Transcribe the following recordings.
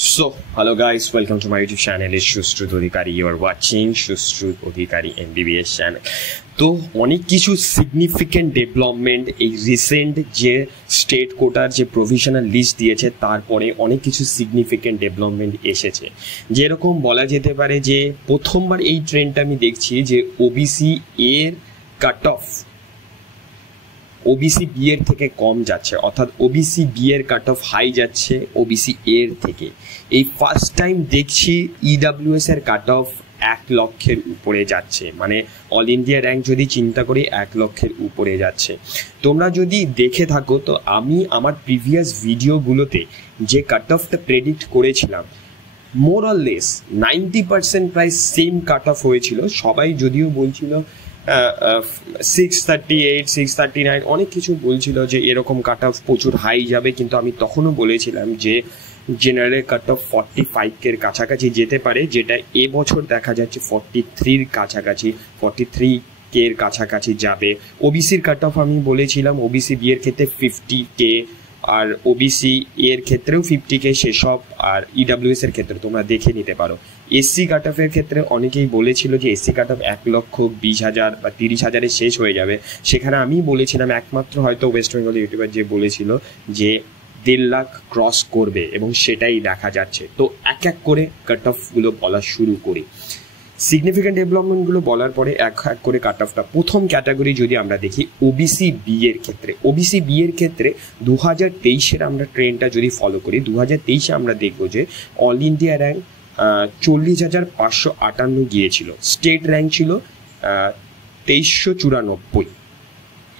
So, hello guys, welcome to my YouTube channel. It's Shushrut Adhikari. You are watching Shushrut Adhikari MBBS channel. তো অনেক কিছু significant development এই recent যে state কোটার যে provisional list দিয়েছে তারপরে অনেক কিছু সিগনিফিকেন্ট ডেভেলপমেন্ট এসেছে। যেরকম বলা যেতে পারে যে প্রথমবার এই ট্রেন্ডটা আমি দেখছি যে ওবিসি এর কাট অফ ওবিসি বি এর থেকে কম যাচ্ছে, অর্থাৎ ওবিসি বি এর কাট অফ হাই যাচ্ছে ওবিসি এর থেকে। এই ফার্স্ট টাইম দেখছি ইডাব্লিউএস এর কাট অফ 1 লক্ষের উপরে যাচ্ছে, মানে অল ইন্ডিয়া র্যাঙ্ক যদি চিন্তা করি 1 লক্ষের উপরে যাচ্ছে। তোমরা যদি দেখে থাকো তো আমি আমার প্রিভিয়াস ভিডিওগুলোতে যে কাট অফটা প্রেডিক্ট করেছিলাম মোর অর লেস 90% প্রায় সেম কাট অফ হয়েছিল। সবাই যদিও বলছিল 638 639 অনেক কিছু বলছিল যে এরকম কাট অফ প্রচুর হাই যাবে, কিন্তু আমি তখনও বলেছিলাম যে জেনারেল কাট অফ 45 এর কাছাকাছি যেতে পারে, যেটা এবছর দেখা যাচ্ছে 43 কাছাকাছি 43 এর কাছাকাছি যাবে। ওবিসির কাট অফ আমি বলেছিলাম ওবিসি বি এর ক্ষেত্রে 50K, আর ওবিসি এর ক্ষেত্রেও 50K সেসব, আর ইডাব্লিউএস এর ক্ষেত্রে তোমরা দেখে নিতে পারো। এসসি কাট অফের ক্ষেত্রে অনেকেই বলেছিল যে এসসি কাট অফ 1,20,000 বা 30,000-এ শেষ হয়ে যাবে। সেখানে আমি বলেছিলাম একমাত্র হয়তো ওয়েস্ট বেঙ্গল ইউটিউবার যে বলেছিল যে 1.5 লাখ ক্রস করবে, এবং সেটাই দেখা যাচ্ছে। তো এক এক করে কাট অফগুলো বলা শুরু করি। সিগনিফিকেন্ট ডেভেলপমেন্টগুলো বলার পরে এক এক করে কাট অফটা। প্রথম ক্যাটাগরি যদি আমরা দেখি ওবিসি বি এর ক্ষেত্রে, ওবিসি বি এর ক্ষেত্রে 2023-এর আমরা ট্রেন্ডটা যদি ফলো করি, 2023-এ আমরা দেখবো যে অল ইন্ডিয়া র্যাঙ্ক 40,558 গিয়েছিল, স্টেট র্যাঙ্ক ছিল 2394,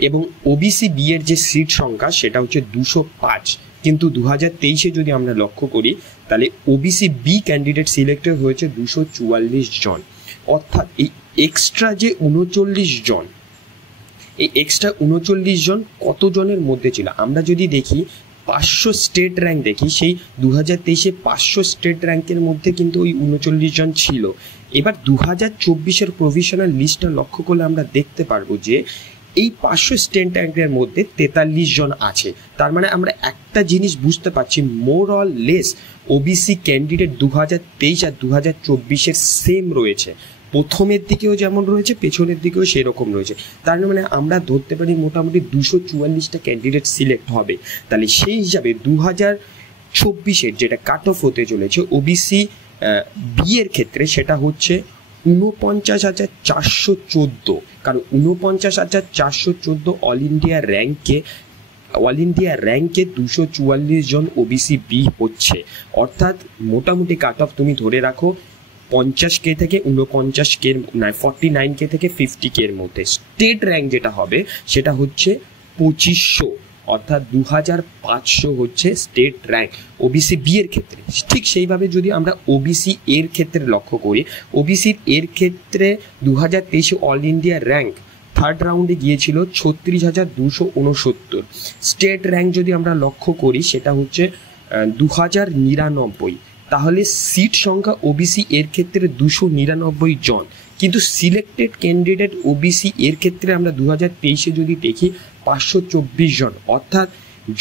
এবং ওবিসি বি এর যে সিট সংখ্যা সেটা হচ্ছে 205। কিন্তু 2023-এ যদি আমরা লক্ষ্য করি তাহলে ওবিসি বি ক্যান্ডিডেট সিলেক্টেড হয়েছে 244 জন, অর্থাৎ এই এক্সট্রা যে 39 জন, এই এক্সট্রা 39 জন কত জনের মধ্যে ছিল? আমরা যদি দেখি 500 স্টেট র্যাঙ্ক দেখি, সেই 2023-এ 500 স্টেট র্যাঙ্কের মধ্যে কিন্তু ওই 39 জন ছিল। এবার 2024-এর প্রভিশনাল লিস্টটা লক্ষ্য করলে আমরা দেখতে পারবো যে এই 500 স্টেট র্যাঙ্কের মধ্যে 43 জন আছে। তার মানে আমরা একটা জিনিস বুঝতে পারছি, more or less OBC candidate 2023 আর 2024-এর সেম রয়েছে। প্রথমের দিকেও যেমন রয়েছে পেছনের দিকেও সেরকম রয়েছে। তার মানে আমরা ধরতে পারি মোটামুটি 244টা ক্যান্ডিডেট সিলেক্ট হবে। তাহলে সেই হিসাবে 2024-এর যেটা কাট অফ হতে চলেছে ওবিসি বি এর ক্ষেত্রে সেটা হচ্ছে 49,414, কারণ 49,414 অল ইন্ডিয়া র্যাঙ্কে 244 জন ওবিসি বি হচ্ছে, অর্থাৎ মোটামুটি কাট অফ তুমি ধরে রাখো 50K থেকে 49K, 49K থেকে 50K এর মধ্যে। স্টেট র্যাঙ্ক যেটা হবে সেটা হচ্ছে 2500, অর্থাৎ 2500 হচ্ছে স্টেট র্যাঙ্ক ওবিসি বি এর ক্ষেত্রে। ঠিক সেইভাবে যদি আমরা ওবিসি এর ক্ষেত্রে লক্ষ্য করি, ওবিসি এর ক্ষেত্রে 2023-এ অল ইন্ডিয়া র্যাঙ্ক থার্ড রাউন্ডে গিয়েছিল 36,269। স্টেট র্যাঙ্ক যদি আমরা লক্ষ্য করি সেটা হচ্ছে 2099। তাহলে সিট সংখ্যা ওবিসি এর ক্ষেত্রে 299 জন, কিন্তু সিলেক্টেড ক্যান্ডিডেট ওবিসি এর ক্ষেত্রে আমরা 2023-এ যদি দেখি 524 জন, অর্থাৎ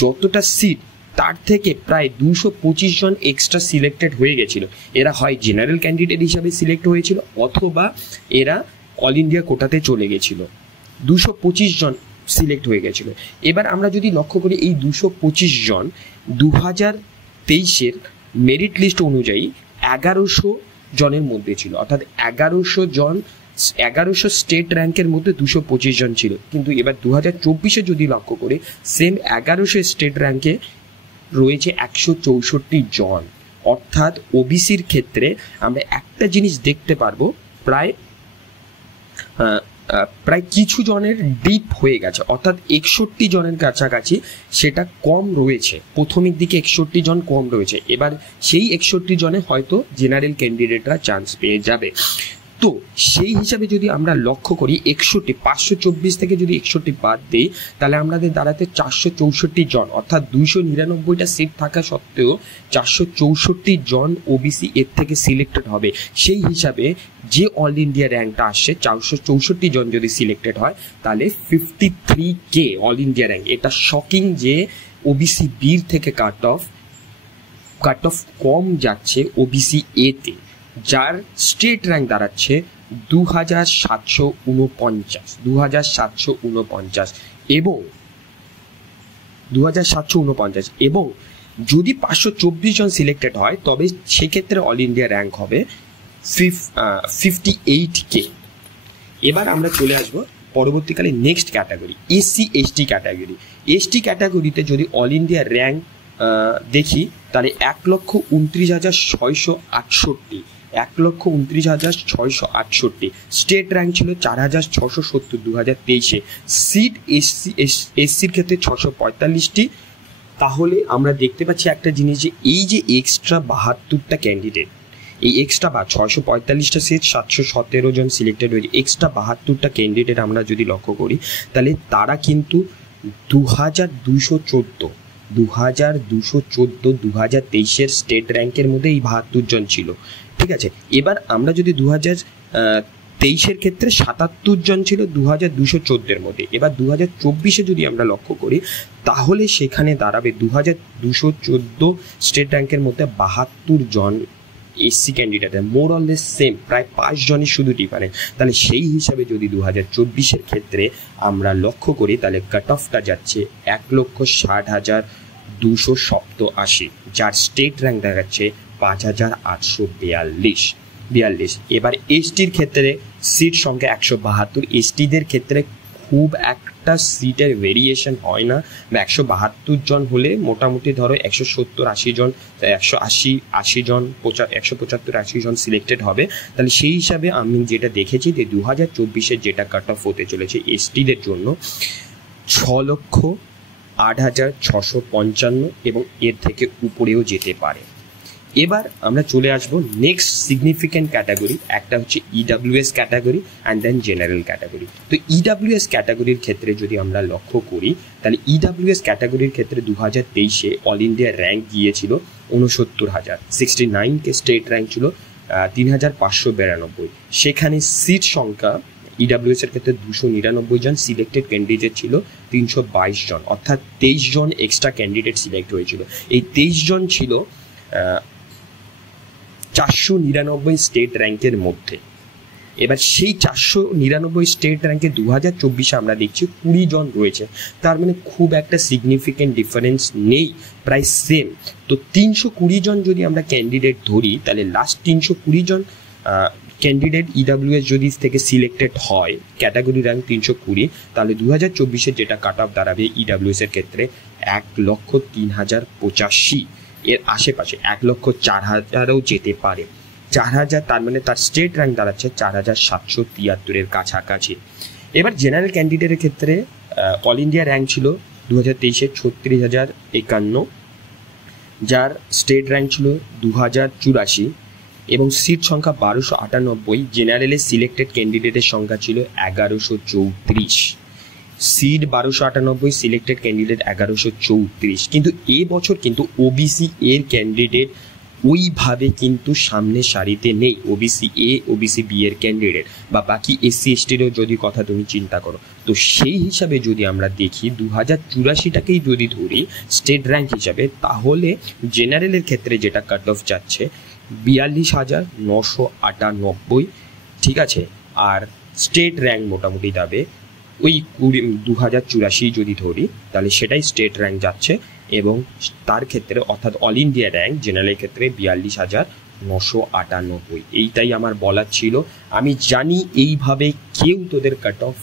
যতটা সিট তার থেকে প্রায় 225 জন এক্সট্রা সিলেক্টেড হয়ে গেছিল। এরা হয় জেনারেল ক্যান্ডিডেট হিসাবে সিলেক্ট হয়েছিল, অথবা এরা অল ইন্ডিয়া কোটাতে চলে গেছিল। 225 জন সিলেক্ট হয়ে গেছিল। এবার আমরা যদি লক্ষ্য করি এই 225 জন 2023-এর মেরিট লিস্ট অনুযায়ী 1100 জনের মধ্যে ছিল, অর্থাৎ 1100 স্টেট র্যাঙ্কের মধ্যে 225 জন ছিল। কিন্তু এবার 2024-এ যদি লক্ষ্য করি সেম 1100 স্টেট র্যাঙ্কে রয়েছে 164 জন, অর্থাৎ ওবিসির ক্ষেত্রে আমরা একটা জিনিস দেখতে পারবো, প্রায় কিছু জনের ডিপ হয়ে গেছে, অর্থাৎ 61 জনের কাছাকাছি সেটা কম রয়েছে। প্রথমের দিকে 61 জন কম রয়েছে, এবার সেই 61 জনে হয়তো জেনারেল ক্যান্ডিডেটরা চান্স পেয়ে যাবে। তো সেই হিসাবে যদি আমরা লক্ষ্য করি 61, 524 থেকে যদি 61 বাদ দিই তাহলে আমাদের দাঁড়াতে 464 জন, অর্থাৎ 299টা সিট থাকা সত্ত্বেও 464 জন ওবিসি এর থেকে সিলেক্টেড হবে। সেই হিসাবে যে অল ইন্ডিয়া র্যাঙ্কটা আসছে 464 জন যদি সিলেক্টেড হয় তাহলে 53K অল ইন্ডিয়া র্যাঙ্ক। এটা শকিং যে ওবিসি বির থেকে কাট অফ কাট অফ কম যাচ্ছে ওবিসি এতে, যার স্টেট র্যাঙ্ক দাঁড়াচ্ছে 2749 এবং 2749 এবং যদি 524 জন সিলেক্টেড হয় তবে সেক্ষেত্রে অল ইন্ডিয়া র্যাঙ্ক হবে 58K। এবার আমরা চলে আসবো পরবর্তীকালে next category SC ST category. ST ক্যাটাগরিতে যদি অল ইন্ডিয়া র্যাঙ্ক দেখি তাহলে 1,29,668, 1,29,668। স্টেট র্যাঙ্ক ছিল 4,670 2023-এ। সিট এসসির ক্ষেত্রে 645টি। তাহলে আমরা দেখতে পাচ্ছি একটা জিনিস, যে এই যে এক্সট্রা 72টা ক্যান্ডিডেট, এই এক্সট্রা 645টা সিট 717 জন সিলেক্টেড হয়েছে, এক্সট্রা 72টা ক্যান্ডিডেট আমরা যদি লক্ষ্য করি তাহলে তারা কিন্তু 2214 2023-এর স্টেট র্যাঙ্কের মধ্যে এই 72 জন ছিল। ঠিক আছে, এবার আমরা যদি 2023-এর ক্ষেত্রে 77 জন ছিল 2214-এর মধ্যে। এবার 2024-এ যদি আমরা লক্ষ্য করি তাহলে সেখানে দাঁড়াবে 2214 স্টেট র্যাঙ্কের মধ্যে 72 জন এসসি ক্যান্ডিডেটের, মোর অল লেস সেম, প্রায় 5 জনের শুধু ডিফারেন্স। তাহলে সেই হিসাবে যদি 2024-এর ক্ষেত্রে আমরা লক্ষ্য করি তাহলে কাট অফটা যাচ্ছে 1,60,287, যার স্টেট র্যাঙ্ক দেখাচ্ছে 5,842। এবার এসটির ক্ষেত্রে সিট সংখ্যা 172, এসটিদের ক্ষেত্রে খুব একটা সিটের ভেরিয়েশন হয় না, বা 172 জন হলে মোটামুটি ধরো 170-80 জন, 180 জন 175-80 জন সিলেক্টেড হবে। তাহলে সেই হিসাবে আমি যেটা দেখেছি যে 2024-এর যেটা কাট অফ হতে চলেছে এসটিদের জন্য 6,08,655 এবং এর থেকে উপরেও যেতে পারে। এবার আমরা চলে আসবো নেক্সট সিগনিফিক্যান্ট ক্যাটাগরি, একটা হচ্ছে EWS category and then general category. তো ইডাব্লিউএস ক্যাটাগরির ক্ষেত্রে যদি আমরা লক্ষ্য করি তাহলে ইডাব্লিউএস ক্যাটাগরির ক্ষেত্রে 2023-এ অল ইন্ডিয়া র্যাঙ্ক গিয়েছিল 69,000, 69K স্টেট র্যাঙ্ক ছিল 3,592। সেখানে সিট সংখ্যা ইডাব্লিউএস এর ক্ষেত্রে 299 জন, সিলেক্টেড ক্যান্ডিডেট ছিল 322 জন, অর্থাৎ 23 জন এক্সট্রা ক্যান্ডিডেট সিলেক্ট হয়েছিল। এই 23 জন ছিল 499 স্টেট র্যাঙ্কের মধ্যে। এবার সেই 499 স্টেট র্যাঙ্কে 2024-এ আমরা দেখছি 20 জন রয়েছে, তার মানে খুব একটা সিগনিফিক্যান্ট ডিফারেন্স নেই, প্রায় সেম। তো 320 জন যদি আমরা ক্যান্ডিডেট ধরি তাহলে লাস্ট 320 জন ক্যান্ডিডেট ইডাব্লিউএস যদি থেকে সিলেক্টেড হয়, ক্যাটাগরি র্যাঙ্ক 320, তাহলে 2024-এর যেটা কাট অফ দাঁড়াবে ইডাব্লিউএস এর ক্ষেত্রে 1,03,085, এর আশেপাশে 1,04,000-ও যেতে পারে। 4,000, তার মানে তার স্টেট র্যাঙ্ক দাঁড়াচ্ছে 4,773-এর কাছাকাছি। এবার জেনারেল ক্যান্ডিডেটের ক্ষেত্রে অল ইন্ডিয়া র্যাঙ্ক ছিল 2023-এ 36,051, যার স্টেট র্যাঙ্ক ছিল 2,084 এবং সিট সংখ্যা 1,298। জেনারেলের সিলেক্টেড ক্যান্ডিডেটের সংখ্যা ছিল 1,134, সিট 1,298, সিলেক্টেড ক্যান্ডিডেট 1,134। কিন্তু এবছর কিন্তু ওবিসি এর ক্যান্ডিডেট ওইভাবে কিন্তু সামনের সারিতে নেই। ওবিসি এ, ওবিসি বি এর ক্যান্ডিডেট বা বাকি এসসি এসটিরও যদি কথা তুমি চিন্তা করো, তো সেই হিসাবে যদি আমরা দেখি 2,084টাকেই যদি ধরি স্টেট র্যাঙ্ক হিসাবে, তাহলে জেনারেলের ক্ষেত্রে যেটা কাট অফ যাচ্ছে 42,998, ঠিক আছে। আর স্টেট র্যাঙ্ক মোটামুটি যাবে ওই 2,084 যদি ধরি তাহলে সেটাই স্টেট র্যাঙ্ক যাচ্ছে, এবং তার ক্ষেত্রে অর্থাৎ অল ইন্ডিয়া র্যাঙ্ক জেনারেলের ক্ষেত্রে 42,998। এইটাই আমার বলার ছিল। আমি জানি এইভাবে কেউ তোদের কাট অফ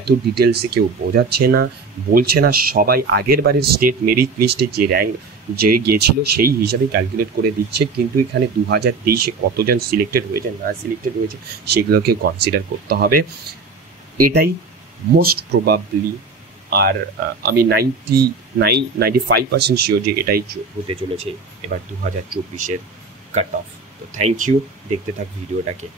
এত ডিটেলসে কেউ বোঝাচ্ছে না, বলছে না, সবাই আগের বারের স্টেট মেরিট লিস্টে যে র্যাঙ্ক যে গিয়েছিল সেই হিসাবে ক্যালকুলেট করে দিচ্ছে, কিন্তু এখানে 2023-এ কতজন সিলেক্টেড হয়েছে না সিলেক্টেড হয়েছে সেগুলোকে কনসিডার করতে হবে। এটাই মোস্ট প্রবাবলি, আর আমি 95% শিওর যে এটাই হতে চলেছে এবার 2024-এর কাট অফ। তো থ্যাংক ইউ, দেখতে থাক ভিডিওটাকে।